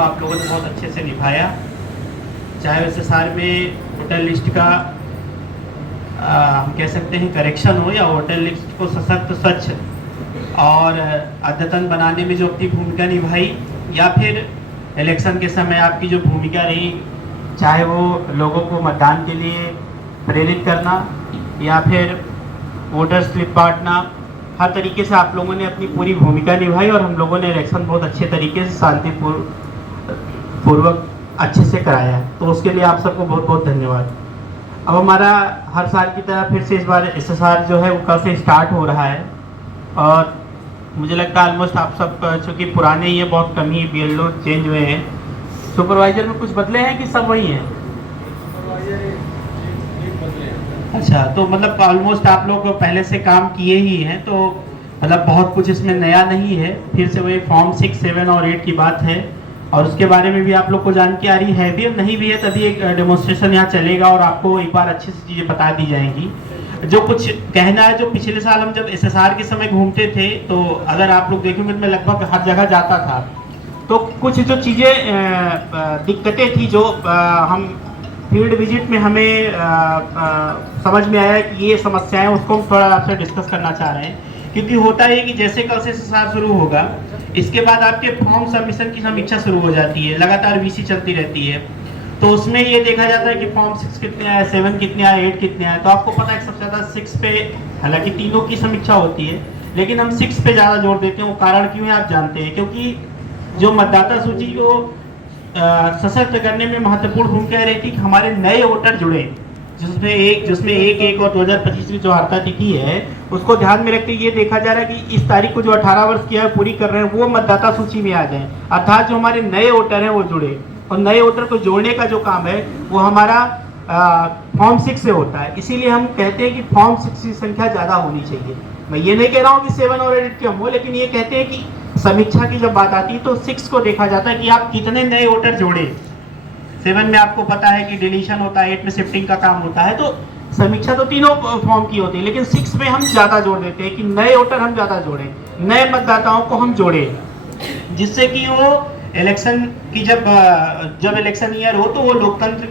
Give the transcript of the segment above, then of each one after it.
को आप लोगों ने बहुत अच्छे से निभाया। चाहे एसएसआर में वोटर लिस्ट का हम कह सकते हैं करेक्शन हो, या वोटर लिस्ट को सशक्त, स्वच्छ और अद्यतन बनाने में जो अपनी भूमिका निभाई, या फिर इलेक्शन के समय आपकी जो भूमिका रही, चाहे वो लोगों को मतदान के लिए प्रेरित करना या फिर वोटर स्लिप बांटना, हर तरीके से आप लोगों ने अपनी पूरी भूमिका निभाई और हम लोगों ने इलेक्शन बहुत अच्छे तरीके से शांतिपूर्वक अच्छे से कराया है। तो उसके लिए आप सबको बहुत बहुत धन्यवाद। अब हमारा हर साल की तरह फिर से इस बार एसएसआर जो है वो कल से स्टार्ट हो रहा है और मुझे लगता है ऑलमोस्ट आप सब चूँकि पुराने ही हैं, बहुत कम ही बीएलओ चेंज हुए हैं। सुपरवाइजर में कुछ बदले हैं कि सब वही हैं? अच्छा, तो मतलब ऑलमोस्ट आप लोग पहले से काम किए ही हैं, तो मतलब बहुत कुछ इसमें नया नहीं है। फिर से वही फॉर्म 6, 7 और 8 की बात है और उसके बारे में भी आप लोग को जानकारी है भी और नहीं भी है, तभी एक डेमोन्स्ट्रेशन यहाँ चलेगा और आपको एक बार अच्छे से चीज़ें बता दी जाएंगी। जो कुछ कहना है, जो पिछले साल हम जब एसएसआर के समय घूमते थे, तो अगर आप लोग देखेंगे तो मैं लगभग हर जगह जाता था, तो कुछ जो चीज़ें दिक्कतें थी जो हम फील्ड विजिट में हमें समझ में आया कि ये समस्याएं, उसको हम थोड़ा आपसे डिस्कस करना चाह रहे हैं। क्योंकि होता है कि जैसे कल से एसएसआर शुरू होगा, इसके बाद आपके फॉर्म सबमिशन की समीक्षा शुरू हो जाती है, लगातार वीसी चलती रहती है। तो उसमें ये देखा जाता है कि फॉर्म 6 कितने आए, 7 कितने आए, 8 कितने आए। तो आपको पता है सबसे ज़्यादा 6 पे, हालांकि तीनों की समीक्षा होती है, लेकिन हम 6 पे ज़्यादा जोर देते हैं। वो कारण क्यों है आप जानते हैं, क्योंकि जो मतदाता सूची को सशक्त करने में महत्वपूर्ण भूमिका रहती है कि हमारे नए वोटर जुड़े, जिसमें 1 और 2025 की जो हड़ताल तिथि है उसको ध्यान में रखते ये देखा जा रहा है कि इस तारीख को जो 18 वर्ष की आयु पूरी कर रहे हैं वो मतदाता सूची में आ जाएं, अर्थात जो हमारे नए वोटर हैं वो जुड़े। और नए वोटर को जोड़ने का जो काम है वो हमारा फॉर्म 6 से होता है। इसीलिए हम कहते हैं कि फॉर्म 6 की संख्या ज़्यादा होनी चाहिए। मैं ये नहीं कह रहा हूँ कि 7 और 8 कम हो, लेकिन ये कहते हैं कि समीक्षा की जब बात आती है तो 6 को देखा जाता है कि आप कितने नए वोटर जोड़े। 7 में आपको पता है कि डिलीशन होता है, 8 में शिफ्टिंग का काम होता है। तो समीक्षा तो तीनों फॉर्म की होती है, लेकिन 6 में हम ज़्यादा जोड़ देते हैं कि नए वोटर हम ज़्यादा जोड़ें, नए मतदाताओं को हम जोड़ें, जिससे कि वो इलेक्शन की जब इलेक्शन ईयर हो तो वो लोकतंत्र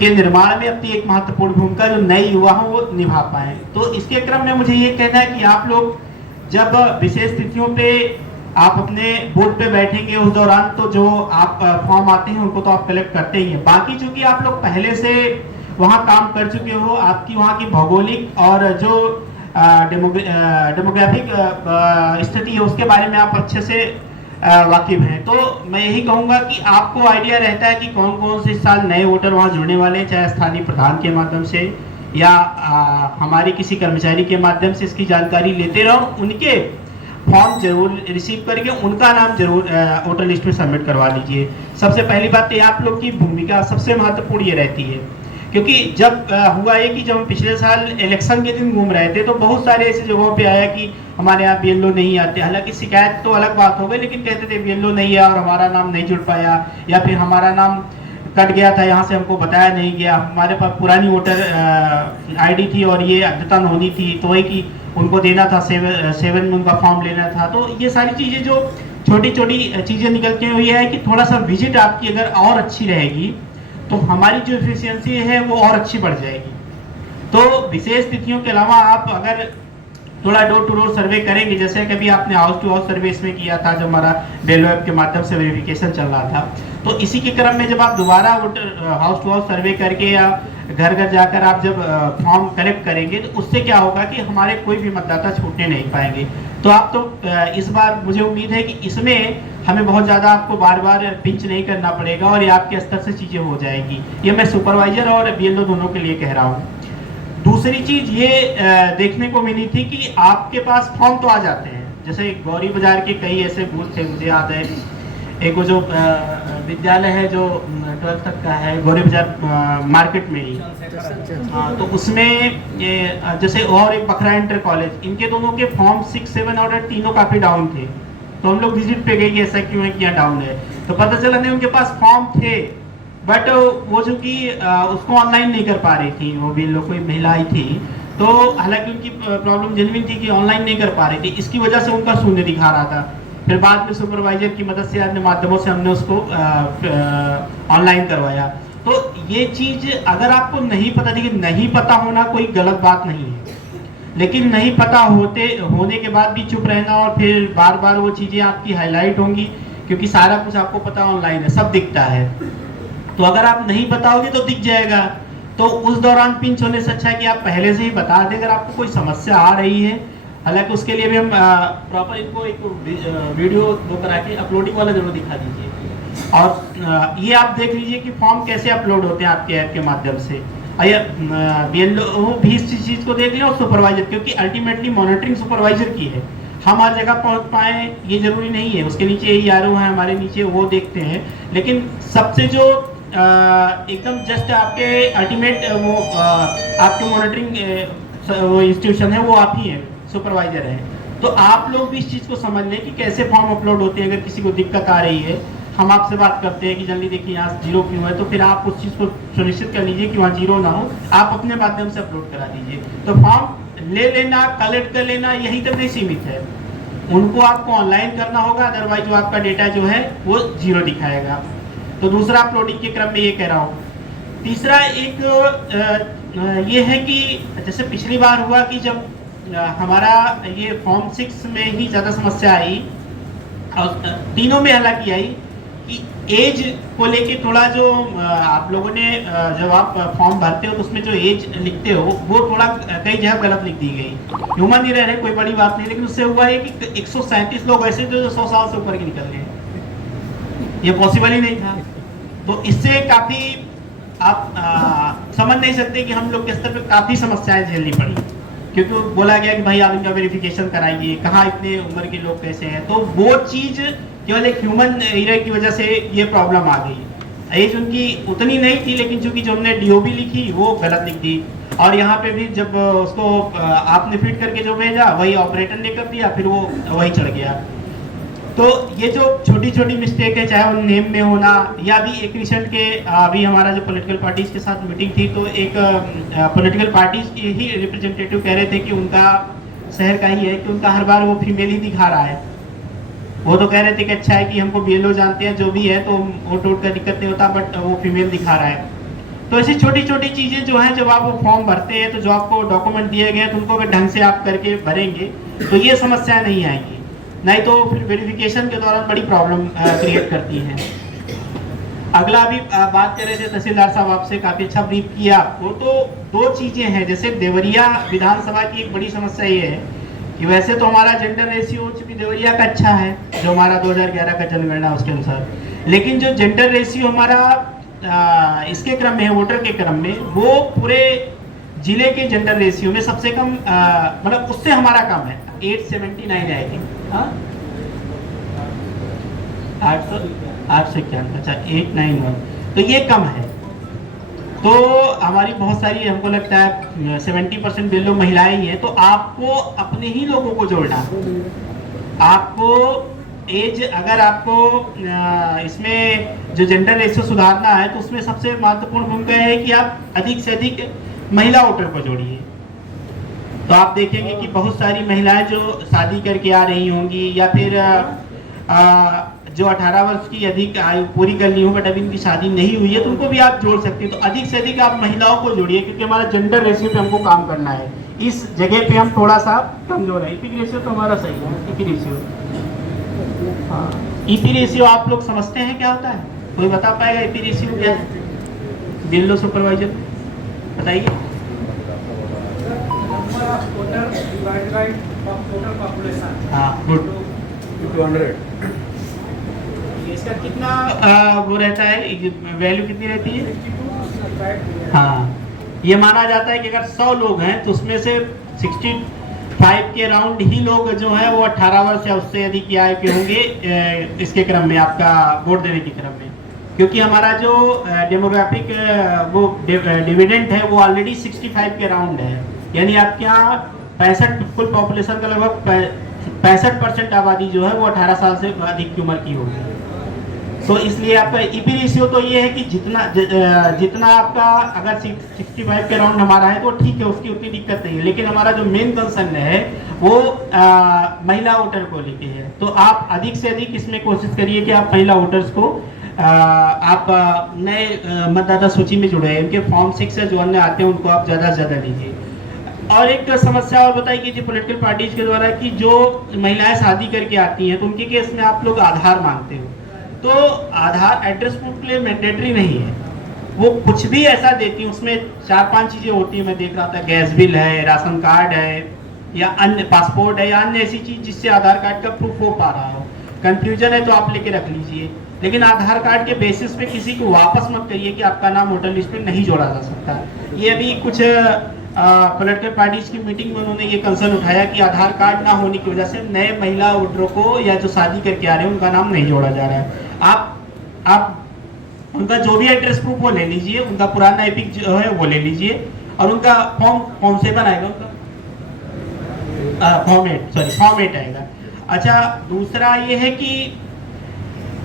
के निर्माण में अपनी एक महत्वपूर्ण भूमिका जो नए युवा हो वो निभा पाए। तो इसके क्रम में मुझे ये कहना है कि आप लोग जब विशेष तिथियों पे आप अपने बूथ पे बैठेंगे उस दौरान तो जो आप फॉर्म आते हैं उनको तो आप कलेक्ट करते ही हैं। बाकी चूंकि आप लोग पहले से वहाँ काम कर चुके हो, आपकी वहाँ की भौगोलिक और जो डेमोग्राफिक स्थिति है उसके बारे में आप अच्छे से वाकिफ हैं। तो मैं यही कहूँगा कि आपको आइडिया रहता है कि कौन कौन से इस साल नए वोटर वहाँ जुड़ने वाले हैं, चाहे स्थानीय प्रधान के माध्यम से या हमारे किसी कर्मचारी के माध्यम से इसकी जानकारी लेते रहो। उनके फॉर्म जरूर रिसीव करके उनका नाम जरूर वोटर लिस्ट में सबमिट करवा लीजिए। सबसे पहली बात तो आप लोग की भूमिका सबसे महत्वपूर्ण ये रहती है, क्योंकि जब हुआ है कि जब हम पिछले साल इलेक्शन के दिन घूम रहे थे तो बहुत सारे ऐसी जगहों पे आया कि हमारे यहाँ बीएलओ नहीं आते। हालांकि शिकायत तो अलग बात हो गई, लेकिन कहते थे बीएलओ नहीं है और हमारा नाम नहीं जुड़ पाया, या फिर हमारा नाम कट गया था, यहाँ से हमको बताया नहीं गया, हमारे पास पुरानी वोटर आईडी थी और ये अद्यतन होनी थी, तो वही कि उनको देना था, 7 में उनका फॉर्म लेना था। तो ये सारी चीज़ें जो छोटी छोटी चीज़ें निकलती हैं वो ये है कि थोड़ा सा विजिट आपकी अगर और अच्छी रहेगी तो हमारी जो एफिशिएंसी है वो और अच्छी बढ़ जाएगी। तो विशेष तिथियों के अलावा आप अगर थोड़ा डोर टू डोर सर्वे करेंगे, जैसे कभी आपने हाउस टू हाउस सर्वे इसमें किया था जब हमारा डेलो ऐप के माध्यम से वेरिफिकेशन चल रहा था, तो इसी के क्रम में जब आप दोबारा हाउस टू हाउस सर्वे करके या घर घर जाकर आप जब फॉर्म कलेक्ट करेंगे तो उससे क्या होगा कि हमारे कोई भी मतदाता छूटने नहीं पाएंगे। तो आप तो इस बार मुझे उम्मीद है कि इसमें हमें बहुत ज़्यादा आपको बार बार पिंच नहीं करना पड़ेगा और ये आपके स्तर से चीज़ें हो जाएगी। ये मैं सुपरवाइजर और बीएलओ दोनों के लिए कह रहा हूँ। दूसरी चीज़ ये देखने को मिली थी कि आपके पास फॉर्म तो आ जाते हैं, जैसे गौरी बाजार के कई ऐसे बूथ थे, मुझे याद है एक वो जो विद्यालय है जो 12th तक का है गौरी बाजार मार्केट में ही, हाँ, तो उसमें ये जैसे और एक बखरा इंटर कॉलेज, इनके दोनों के फॉर्म 6, 7 और 8 तीनों काफ़ी डाउन थे। तो हम लोग विजिट पे गए कि ऐसा क्यों है कि यहाँ डाउन है, तो पता चला नहीं उनके पास फॉर्म थे बट वो जो कि उसको ऑनलाइन नहीं कर पा रही थी, वो भी लोग कोई महिला आई थी, तो हालांकि उनकी प्रॉब्लम जेन्युइन थी कि ऑनलाइन नहीं कर पा रही थी, इसकी वजह से उनका शून्य दिखा रहा था। फिर बाद में सुपरवाइजर की मदद से अन्य माध्यमों से हमने उसको ऑनलाइन करवाया। तो ये चीज अगर आपको नहीं पता, देखिए नहीं पता होना कोई गलत बात नहीं है, लेकिन नहीं पता होने के बाद भी चुप रहना और फिर बार बार वो चीजें आपकी हाईलाइट होंगी, क्योंकि सारा कुछ आपको पता ऑनलाइन है, सब दिखता है। तो अगर आप नहीं बताओगे तो दिख जाएगा। तो उस दौरान पिंच होने से अच्छा है कि आप पहले से ही बता दें अगर आपको कोई समस्या आ रही है। हालांकि उसके लिए भी हम प्रॉपर इनको एक वीडियो दो करा के अपलोडिंग वाला जरूर दिखा दीजिए। और ये आप देख लीजिए कि फॉर्म कैसे अपलोड होते हैं आपके ऐप के माध्यम से। BLO भी इस चीज को देख लें और सुपरवाइजर, क्योंकि अल्टीमेटली मॉनिटरिंग सुपरवाइजर की है। हम हर जगह पहुंच पाए ये जरूरी नहीं है, उसके नीचे यही आरओ है हमारे नीचे, वो देखते हैं। लेकिन सबसे जो एकदम जस्ट आपके अल्टीमेट वो आपके मॉनिटरिंग वो इंस्टीट्यूशन है वो आप ही हैं, सुपरवाइजर हैं। तो आप लोग भी इस चीज़ को समझ लें कि कैसे फॉर्म अपलोड होते हैं। अगर किसी को दिक्कत आ रही है, हम आपसे बात करते हैं कि जल्दी देखिए यहाँ जीरो क्यों है, तो फिर आप उस चीज़ को सुनिश्चित कर लीजिए कि वहाँ जीरो ना हो, आप अपने माध्यम से अपलोड करा दीजिए। तो फॉर्म ले लेना, कलेक्ट कर लेना यहीं तक नहीं सीमित है, उनको आपको ऑनलाइन करना होगा, अदरवाइज जो आपका डेटा जो है वो जीरो दिखाएगा। तो दूसरा अपलोडिंग के क्रम में ये कह रहा हूँ। तीसरा एक ये है कि जैसे पिछली बार हुआ कि जब हमारा ये फॉर्म 6 में ही ज़्यादा समस्या आई, और तीनों में हालांकि आई कि एज को लेके थोड़ा जो आप लोगों ने जब आप फॉर्म भरते हो तो उसमें जो एज लिखते हो वो थोड़ा कई जगह गलत लिख दी गई। ह्यूमन नहीं रह रहे, कोई बड़ी बात नहीं, लेकिन उससे हुआ है कि 137 लोग ऐसे जो 100 साल से ऊपर के निकल गए, ये पॉसिबल ही नहीं था। तो इससे काफ़ी आप समझ नहीं सकते कि हम लोग के स्तर पर काफ़ी समस्याएं झेलनी पड़ी, क्योंकि बोला गया कि भाई आप इनका वेरिफिकेशन कराइए, कहाँ इतने उम्र के लोग कैसे हैं। तो वो चीज़ केवल एक ह्यूमन एरर की वजह से ये प्रॉब्लम आ गई। एज उनकी उतनी नहीं थी, लेकिन चूंकि जो हमने DOB लिखी वो गलत लिख दी, और यहाँ पे भी जब उसको आपने फिट करके जो भेजा वही ऑपरेटर ने कर दिया, फिर वो वही चढ़ गया। तो ये जो छोटी छोटी मिस्टेक है, चाहे वो नेम में होना, या भी एक रिसेंट के अभी हमारा जो पॉलिटिकल पार्टीज के साथ मीटिंग थी, तो एक पॉलिटिकल पार्टीज के ही रिप्रेजेंटेटिव कह रहे थे कि उनका शहर का ही है कि उनका हर बार वो फीमेल ही दिखा रहा है। वो तो कह रहे थे कि अच्छा है कि हमको BLO जानते हैं जो भी है, तो वोट वोट का दिक्कत नहीं होता, बट वो फीमेल दिखा रहा है। तो ऐसी छोटी छोटी चीज़ें जो हैं, जब आप वो फॉर्म भरते हैं तो जो आपको डॉक्यूमेंट दिए गए हैं तो उनको अगर ढंग से आप करके भरेंगे तो ये समस्या नहीं आएगी, नहीं तो फिर वेरिफिकेशन के दौरान बड़ी प्रॉब्लम क्रिएट करती हैं। अगला अभी बात कर रहे थे तहसीलदार साहब, आपसे काफ़ी अच्छा ब्रीफ किया आपको। तो दो चीज़ें हैं, जैसे देवरिया विधानसभा की एक बड़ी समस्या ये है कि वैसे तो हमारा जेंडर रेशियो चूंकि देवरिया का अच्छा है, जो हमारा 2011 का जनगणना उसके अनुसार, लेकिन जो जेंडर रेशियो हमारा इसके क्रम में है, वोटर के क्रम में, वो पूरे जिले के जेंडर रेशियो में सबसे कम, मतलब उससे हमारा कम है, 879 है आई थिंक, 891, अच्छा 891, तो ये कम है। तो हमारी बहुत सारी, हमको लगता है 70% BLO महिलाएं ही हैं। तो आपको अपने ही लोगों को जोड़ना, आपको एज, अगर आपको इसमें जो जेंडर रेशियो सुधारना है तो उसमें सबसे महत्वपूर्ण भूमिका है कि आप अधिक से अधिक महिला वोटर को जोड़िए। तो आप देखेंगे कि बहुत सारी महिलाएं जो शादी करके आ रही होंगी, या फिर जो 18 वर्ष की अधिक आयु पूरी करनी हो बट अभी उनकी शादी नहीं हुई है, तो उनको भी आप जोड़ सकते हैं। तो अधिक से अधिक आप महिलाओं को जोड़िए, क्योंकि हमारा जेंडर रेशियो पे हमको काम करना है। इस जगह पे हम थोड़ा सा कमजोर है। EP रेशियो तो हमारा सही है, EP रेशियो, हाँ EP रेशियो आप लोग समझते हैं क्या होता है? कोई बता पाएगा EP रेशियो क्या है? BLO सुपरवाइजर बताइए। हाँ गुड, 200 इसका कितना वो रहता है, वैल्यू कितनी रहती है? हाँ, ये माना जाता है कि अगर 100 लोग हैं तो उसमें से 65 के अराउंड ही लोग जो है वो 18 वर्ष या उससे अधिक की आयु के होंगे इसके क्रम में, आपका वोट देने के क्रम में। क्योंकि हमारा जो डेमोग्राफिक वो डिविडेंड है वो ऑलरेडी 65 के अराउंड है, यानी आपके यहाँ 65 कुल पॉपुलेशन का लगभग 65% आबादी जो है वो 18 साल से अधिक की उम्र की होगी। तो इसलिए आपका ईपी रेशियो तो ये है कि जितना आपका अगर 65 के राउंड हमारा है तो ठीक है, उसकी उतनी दिक्कत नहीं है। लेकिन हमारा जो मेन कंसर्न है वो महिला वोटर को लेके है। तो आप अधिक से अधिक इसमें कोशिश करिए कि आप महिला वोटर्स को आप नए मतदाता सूची में जुड़े, उनके फॉर्म 6 से जो अन्य आते हैं उनको आप ज़्यादा से ज़्यादा लीजिए। और एक समस्या और बताई कि पॉलिटिकल पार्टीज के द्वारा कि जो महिलाएं शादी करके आती हैं तो उनके केस में आप लोग आधार मांगते हो। तो आधार एड्रेस प्रूफ के लिए मैंडेटरी नहीं है, वो कुछ भी ऐसा देती है, उसमें 4-5 चीजें होती है। मैं देख रहा था, गैस बिल है, राशन कार्ड है, या अन्य पासपोर्ट है, या अन्य ऐसी चीज जिससे आधार कार्ड का प्रूफ हो पा रहा हो। कंफ्यूजन है तो आप लेके रख लीजिए, लेकिन आधार कार्ड के बेसिस पे किसी को वापस मत करिए कि आपका नाम वोटर लिस्ट में नहीं जोड़ा जा सकता। ये अभी कुछ पॉलिटिकल पार्टीज की मीटिंग में उन्होंने ये कंसर्न उठाया कि आधार कार्ड ना होने की वजह से नए महिला वोटरों को या जो शादी करके आ रहे हैं उनका नाम नहीं जोड़ा जा रहा है। आप उनका जो भी एड्रेस प्रूफ वो ले लीजिए, उनका पुराना एपिक जो है वो ले लीजिए, और उनका फॉर्म 7 आएगा, उनका फॉर्म 8 आएगा। अच्छा, दूसरा ये है कि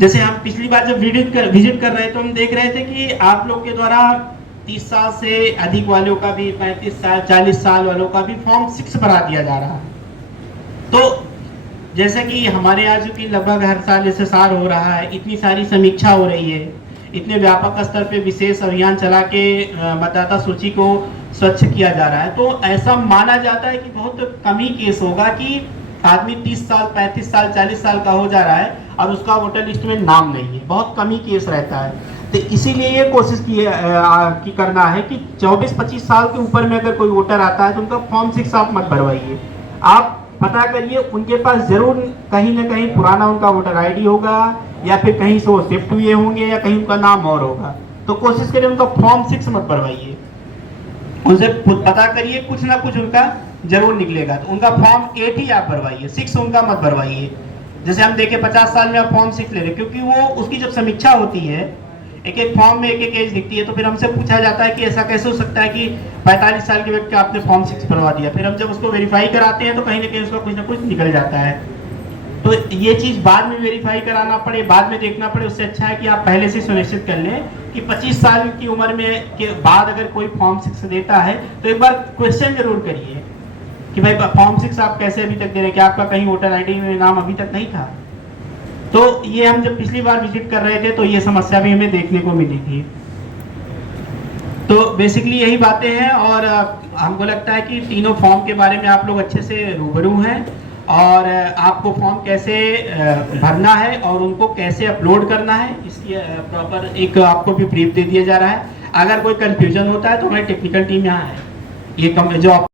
जैसे हम पिछली बार जब विजिट कर रहे थे तो हम देख रहे थे कि आप लोग के द्वारा 30 साल से अधिक वालों का भी, 35 साल 40 साल वालों का भी फॉर्म 6 भरा दिया जा रहा है। तो जैसे कि हमारे यहाँ जो कि लगभग हर साल जैसे साल हो रहा है, इतनी सारी समीक्षा हो रही है, इतने व्यापक स्तर पे विशेष अभियान चला के मतदाता सूची को स्वच्छ किया जा रहा है, तो ऐसा माना जाता है कि बहुत कम ही केस होगा कि आदमी 30 साल 35 साल 40 साल का हो जा रहा है और उसका वोटर लिस्ट में नाम नहीं है। बहुत कम ही केस रहता है। तो इसीलिए ये कोशिश की करना है कि 24-25 साल के ऊपर में अगर कोई वोटर आता है तो उनका फॉर्म 6 आप मत भरवाइए। आप पता करिए उनके पास जरूर कहीं ना कहीं पुराना उनका वोटर आईडी होगा, या फिर कहीं से वो शिफ्ट हुए होंगे, या कहीं उनका नाम और होगा। तो कोशिश करिए उनका फॉर्म 6 मत भरवाइए, उनसे पता करिए, कुछ ना कुछ उनका जरूर निकलेगा। तो उनका फॉर्म 8 ही आप भरवाइए, 6 उनका मत भरवाइए। जैसे हम देखें 50 साल में आप फॉर्म 6 ले रहे, क्योंकि वो उसकी जब समीक्षा होती है, एक एक फॉर्म में एक एक एज दिखती है, तो फिर हमसे पूछा जाता है कि ऐसा कैसे हो सकता है कि 45 साल के व्यक्ति आपने फॉर्म 6 भरवा दिया। फिर हम जब उसको वेरीफाई कराते हैं तो कहीं ना कहीं उसका कुछ ना कुछ निकल जाता है। तो ये चीज बाद में वेरीफाई कराना पड़े, बाद में देखना पड़े, उससे अच्छा है कि आप पहले से सुनिश्चित कर लें कि 25 साल की उम्र में के बाद अगर कोई फॉर्म 6 देता है तो एक बार क्वेश्चन जरूर करिए कि भाई फॉर्म 6 आप कैसे अभी तक दे रहे हैं, क्या आपका कहीं वोटर आईडी में नाम अभी तक नहीं था। तो ये हम जब पिछली बार विजिट कर रहे थे तो ये समस्या भी हमें देखने को मिली थी। तो बेसिकली यही बातें हैं, और हमको लगता है कि तीनों फॉर्म के बारे में आप लोग अच्छे से रूबरू हैं, और आपको फॉर्म कैसे भरना है और उनको कैसे अपलोड करना है इसकी प्रॉपर एक आपको भी ब्रीफ दे दिया जा रहा है। अगर कोई कंफ्यूजन होता है तो हमारी टेक्निकल टीम यहाँ है, ये जो